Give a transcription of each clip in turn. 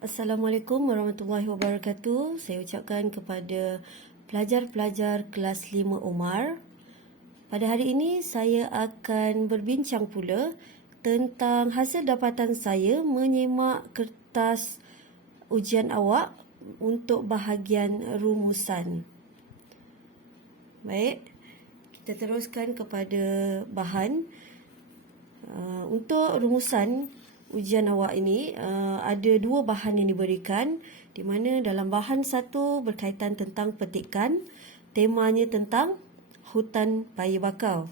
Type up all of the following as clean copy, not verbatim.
Assalamualaikum warahmatullahi wabarakatuh. Saya ucapkan kepada pelajar-pelajar kelas 5 Umar. Pada hari ini saya akan berbincang pula tentang hasil dapatan saya menyemak kertas ujian awak untuk bahagian rumusan. Baik, kita teruskan kepada bahan. Untuk rumusan ujian awak ini ada dua bahan yang diberikan, di mana dalam bahan satu berkaitan tentang petikan, temanya tentang hutan paya bakau.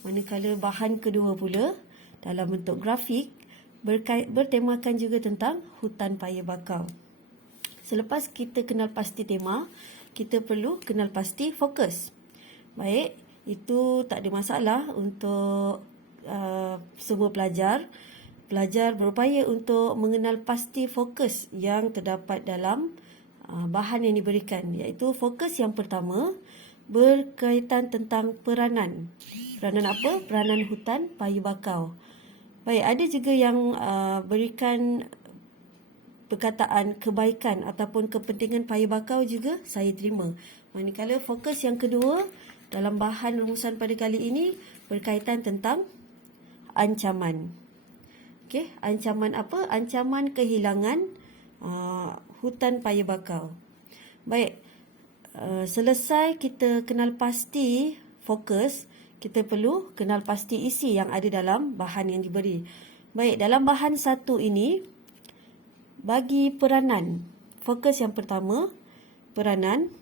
Manakala bahan kedua pula dalam bentuk grafik bertemakan juga tentang hutan paya bakau. Selepas kita kenal pasti tema, kita perlu kenal pasti fokus. Baik, itu tak ada masalah untuk semua pelajar. Pelajar berupaya untuk mengenal pasti fokus yang terdapat dalam bahan yang diberikan, iaitu fokus yang pertama berkaitan tentang peranan. Peranan apa? Peranan hutan paya bakau. Baik, ada juga yang berikan perkataan kebaikan ataupun kepentingan paya bakau juga saya terima. Manakala fokus yang kedua dalam bahan rumusan pada kali ini berkaitan tentang ancaman. Okey, ancaman apa? Ancaman kehilangan hutan paya bakau. Baik, selesai kita kenal pasti fokus, kita perlu kenal pasti isi yang ada dalam bahan yang diberi. Baik, dalam bahan satu ini, bagi peranan, fokus yang pertama, peranan.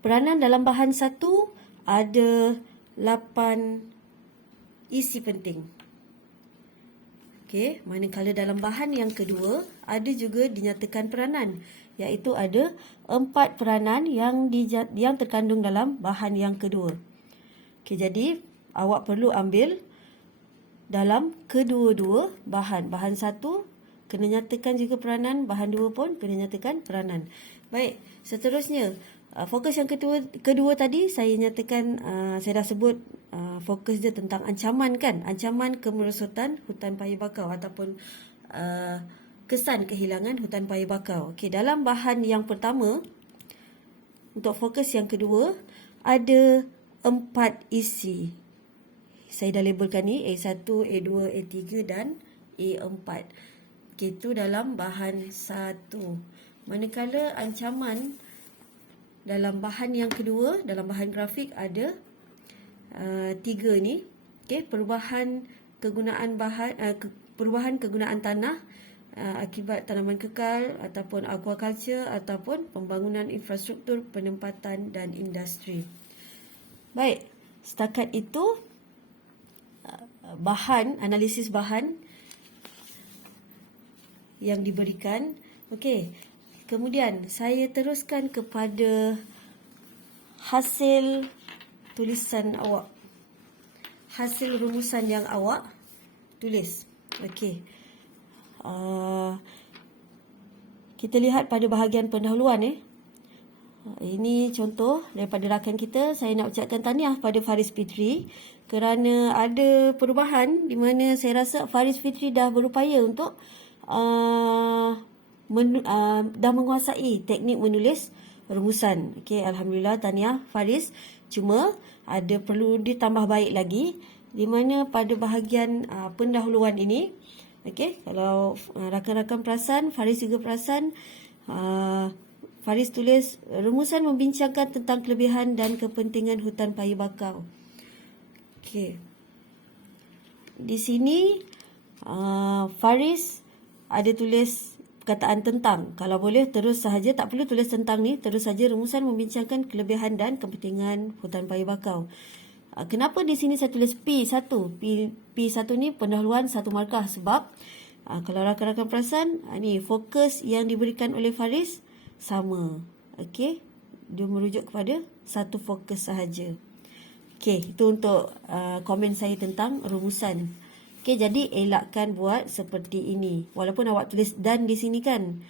Peranan dalam bahan satu ada 8 isi penting. Okey, manakala dalam bahan yang kedua ada juga dinyatakan peranan, iaitu ada 4 peranan yang terkandung dalam bahan yang kedua. Okey, jadi awak perlu ambil dalam kedua-dua bahan. Bahan satu kena nyatakan juga peranan, bahan dua pun kena nyatakan peranan. Baik, seterusnya fokus yang kedua tadi saya nyatakan, saya dah sebut fokus dia tentang ancaman kan, ancaman kemerosotan hutan paya bakau ataupun kesan kehilangan hutan paya bakau. Okey, dalam bahan yang pertama untuk fokus yang kedua ada 4 isi. Saya dah labelkan ni A1, A2, A3 dan A4. Okey, itu dalam bahan 1. Manakala ancaman dalam bahan yang kedua, dalam bahan grafik ada 3 ni. Okey, perubahan kegunaan tanah akibat tanaman kekal ataupun aquaculture ataupun pembangunan infrastruktur penempatan dan industri. Baik, setakat itu analisis bahan yang diberikan. Okey, kemudian saya teruskan kepada hasil tulisan awak, hasil rumusan yang awak tulis. Okey, kita lihat pada bahagian pendahuluan. Ini contoh daripada rakan kita. Saya nak ucapkan tahniah pada Faris Fitri kerana ada perubahan di mana saya rasa Faris Fitri dah berupaya untuk dah menguasai teknik menulis rumusan. Okey, alhamdulillah, tahniah Faris. Cuma ada perlu ditambah baik lagi, di mana pada bahagian pendahuluan ini, okey, kalau rakan-rakan perasan, Faris juga perasan, Faris tulis rumusan membincangkan tentang kelebihan dan kepentingan hutan paya bakau. Okey, di sini Faris ada tulis perkataan tentang. Kalau boleh terus sahaja, tak perlu tulis tentang ni, terus saja rumusan membincangkan kelebihan dan kepentingan hutan paya bakau. Kenapa di sini saya tulis P1? P1 ni pendahuluan 1 markah sebab kalau rakan-rakan perasan, ni fokus yang diberikan oleh Faris sama. Okey, dia merujuk kepada satu fokus sahaja. Okey, itu untuk komen saya tentang rumusan. Okey, jadi elakkan buat seperti ini. Walaupun awak tulis dan di sini kan,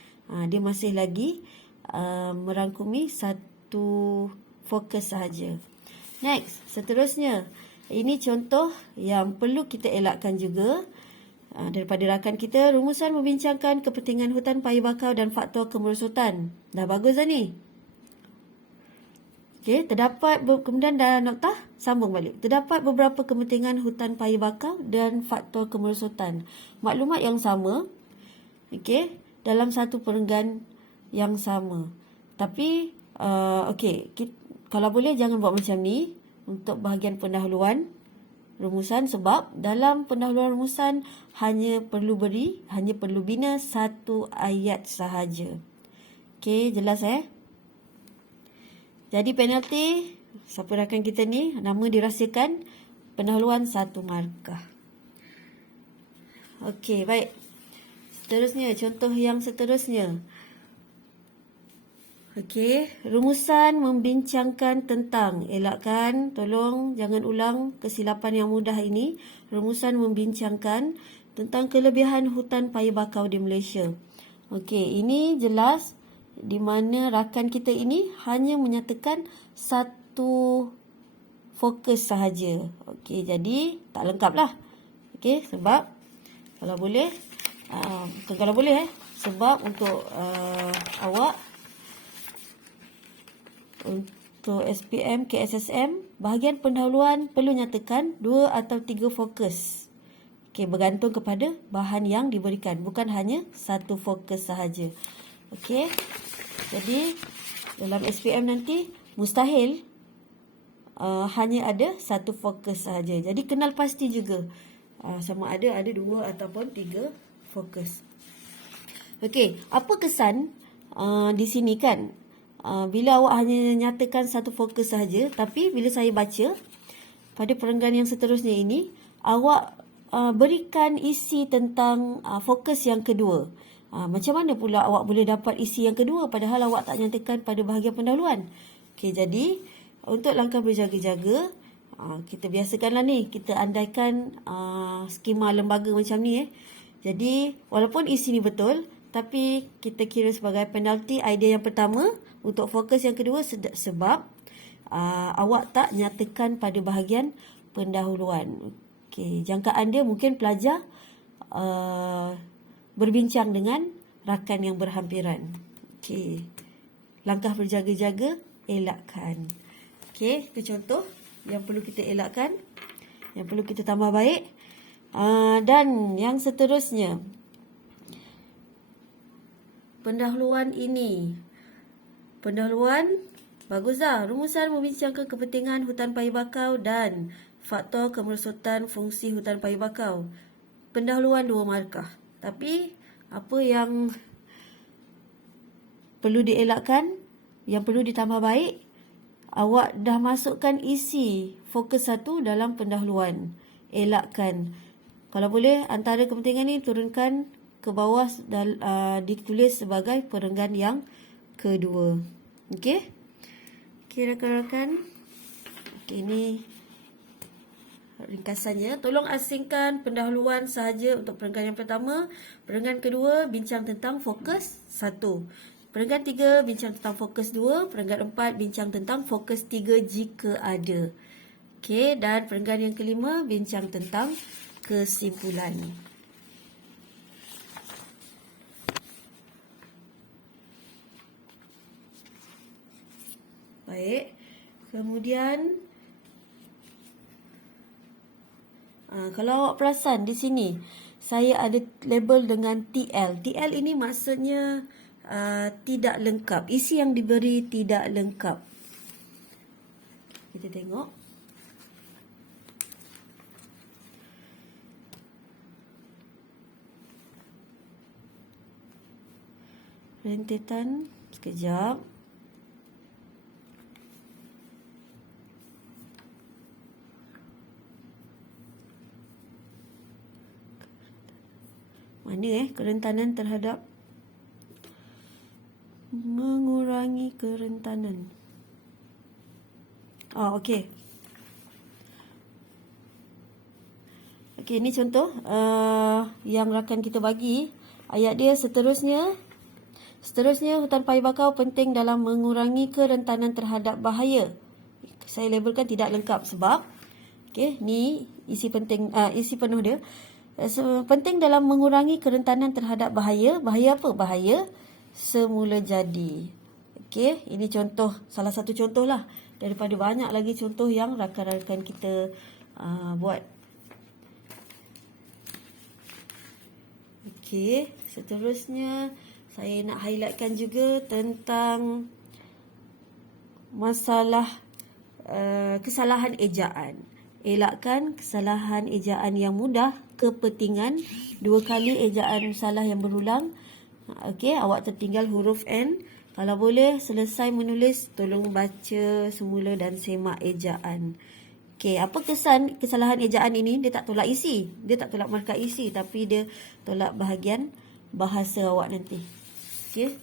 dia masih lagi merangkumi satu fokus sahaja. Next, seterusnya, ini contoh yang perlu kita elakkan juga. Daripada rakan kita, rumusan membincangkan kepentingan hutan paya bakau dan faktor kemerosotan. Dah bagus dah ni. Okey, kemudian dah noktah, sambung balik. Terdapat beberapa kepentingan hutan paya bakau dan faktor kemerosotan. Maklumat yang sama, okey, dalam satu perenggan yang sama. Tapi, kalau boleh jangan buat macam ni untuk bahagian pendahuluan rumusan, sebab dalam pendahuluan rumusan hanya perlu bina satu ayat sahaja. Okey, jelas Jadi penalti, siapa rakan kita ni, nama dirahsiakan, pendahuluan 1 markah. Okey, baik. Seterusnya, contoh yang seterusnya. Okey, rumusan membincangkan tentang, elakkan, tolong jangan ulang kesilapan yang mudah ini. Rumusan membincangkan tentang kelebihan hutan paya bakau di Malaysia. Okey, ini jelas di mana rakan kita ini hanya menyatakan satu fokus sahaja. Okey, jadi tak lengkap lah. Okey, sebab kalau boleh, sebab untuk awak, untuk SPM, KSSM, bahagian pendahuluan perlu nyatakan 2 atau 3 fokus. Okey, bergantung kepada bahan yang diberikan, bukan hanya satu fokus sahaja. Okey, jadi dalam SPM nanti mustahil hanya ada satu fokus sahaja. Jadi kenal pasti juga sama ada 2 ataupun 3 fokus. Okey, apa kesan di sini kan? Bila awak hanya nyatakan satu fokus sahaja, tapi bila saya baca pada perenggan yang seterusnya ini, awak berikan isi tentang fokus yang kedua. Macam mana pula awak boleh dapat isi yang kedua padahal awak tak nyatakan pada bahagian pendahuluan? Okey, jadi untuk langkah berjaga-jaga, kita biasakanlah ni, kita andaikan skema lembaga macam ni. Jadi walaupun isi ni betul, tapi kita kira sebagai penalti idea yang pertama untuk fokus yang kedua sebab awak tak nyatakan pada bahagian pendahuluan. Okey, jangkaan dia mungkin pelajar berbincang dengan rakan yang berhampiran. Okey, langkah berjaga-jaga, elakkan. Okey, itu contoh yang perlu kita elakkan, yang perlu kita tambah baik. Dan yang seterusnya, pendahuluan ini. Pendahuluan, bagus dah. Rumusan membincangkan kepentingan hutan paya bakau dan faktor kemerosotan fungsi hutan paya bakau. Pendahuluan 2 markah. Tapi, apa yang perlu dielakkan, yang perlu ditambah baik, awak dah masukkan isi fokus 1 dalam pendahuluan. Elakkan. Kalau boleh, antara kepentingan ini turunkan ke bawah, ditulis sebagai perenggan yang kedua. Okey? Okey, rakan-rakan. Okey, ini ringkasannya. Tolong asingkan pendahuluan sahaja untuk perenggan yang pertama. Perenggan kedua, bincang tentang fokus 1. Perenggan 3, bincang tentang fokus 2. Perenggan 4, bincang tentang fokus 3 jika ada. Okey, dan perenggan yang kelima, bincang tentang kesimpulan. Baik, kemudian kalau awak perasan di sini saya ada label dengan TL. TL ini maksudnya tidak lengkap. Isi yang diberi tidak lengkap. Kita tengok. Rentetan sekejap. Mana kerentanan terhadap mengurangi kerentanan. Okey. Okey, ini contoh yang rakan kita bagi. Ayat dia seterusnya hutan paya bakau penting dalam mengurangi kerentanan terhadap bahaya. Saya labelkan tidak lengkap sebab okey, ni isi penuh dia. Penting dalam mengurangi kerentanan terhadap bahaya. Bahaya apa? Bahaya semula jadi. Okey, ini contoh, salah satu contoh lah daripada banyak lagi contoh yang rakan-rakan kita buat. Okey, seterusnya saya nak highlightkan juga tentang masalah kesalahan ejaan. Elakkan kesalahan ejaan yang mudah, kepentingan. 2 kali ejaan salah yang berulang. Okey, awak tertinggal huruf N. Kalau boleh selesai menulis, tolong baca semula dan semak ejaan. Okey, apa kesan kesalahan ejaan ini? Dia tak tolak isi. Dia tak tolak markah isi, tapi dia tolak bahagian bahasa awak nanti. Okey.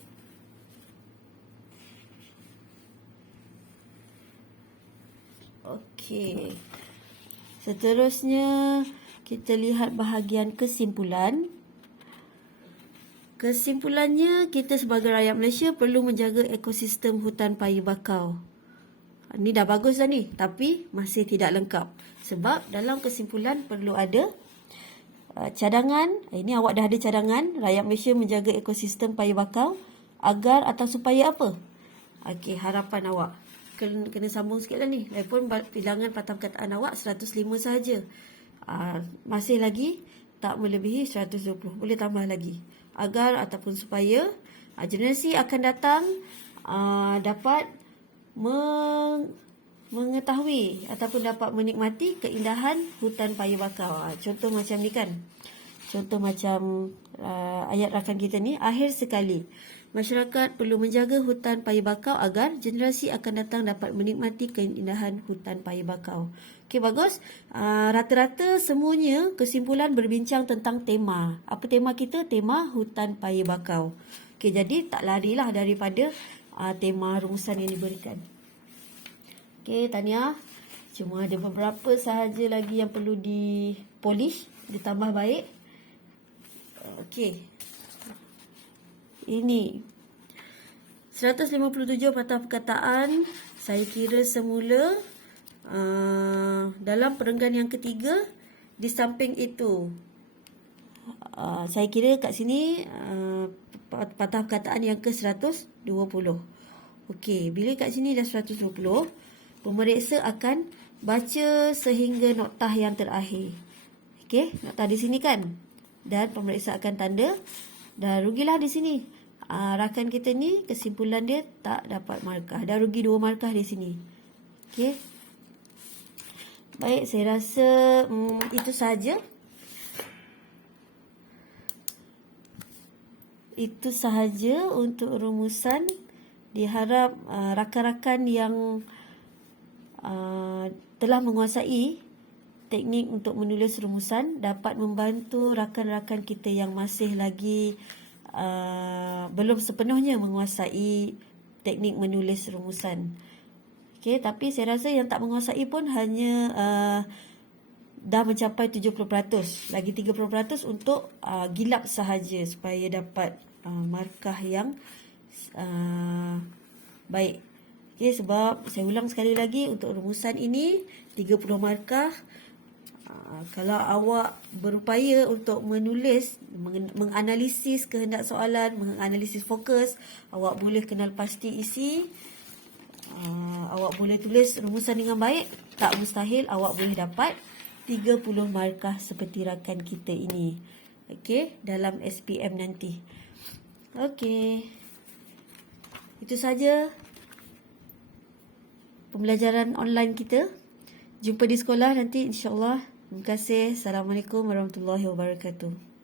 Okey. Seterusnya, kita lihat bahagian kesimpulan. Kesimpulannya, kita sebagai rakyat Malaysia perlu menjaga ekosistem hutan paya bakau. Ni dah bagus dah ni, tapi masih tidak lengkap. Sebab dalam kesimpulan perlu ada cadangan. Ini awak dah ada cadangan. Rakyat Malaysia menjaga ekosistem paya bakau agar atau supaya apa? Okey, harapan awak. Kena sambung sikit lah ni. Lagipun bilangan patah perkataan awak 105 sahaja. Masih lagi tak melebihi 120. Boleh tambah lagi. Agar ataupun supaya generasi akan datang dapat mengetahui ataupun dapat menikmati keindahan hutan paya bakau. Contoh macam ni kan. Contoh macam ayat rakan kita ni. Akhir sekali, masyarakat perlu menjaga hutan paya bakau agar generasi akan datang dapat menikmati keindahan hutan paya bakau. Okey, bagus. Rata-rata semuanya kesimpulan berbincang tentang tema. Apa tema kita? Tema hutan paya bakau. Okey, jadi tak larilah daripada tema rumusan yang diberikan. Okey, tahniah. Cuma ada beberapa sahaja lagi yang perlu dipolish, ditambah baik. Okey. Ini 157 patah perkataan. Saya kira semula dalam perenggan yang ketiga. Di samping itu saya kira kat sini patah perkataan yang ke 120. Okey, bila kat sini dah 120, pemeriksa akan baca sehingga noktah yang terakhir. Okey, noktah di sini kan. Dan pemeriksa akan tanda. Dah rugilah di sini. Rakan kita ni kesimpulan dia tak dapat markah. Dah rugi 2 markah di sini. Okey. Baik, saya rasa itu sahaja. Itu sahaja untuk rumusan. Diharap rakan-rakan yang telah menguasai teknik untuk menulis rumusan dapat membantu rakan-rakan kita yang masih lagi belum sepenuhnya menguasai teknik menulis rumusan. Okey, tapi saya rasa yang tak menguasai pun hanya dah mencapai 70%. Lagi 30% untuk gilap sahaja supaya dapat markah yang baik. Okey, sebab saya ulang sekali lagi, untuk rumusan ini 30 markah. Kalau awak berupaya untuk menulis, menganalisis kehendak soalan, menganalisis fokus, awak boleh kenal pasti isi, awak boleh tulis rumusan dengan baik, tak mustahil awak boleh dapat 30 markah seperti rakan kita ini. Okey, dalam SPM nanti. Okey. Itu saja pembelajaran online kita. Jumpa di sekolah nanti insya-Allah. Terima kasih. Assalamualaikum warahmatullahi wabarakatuh.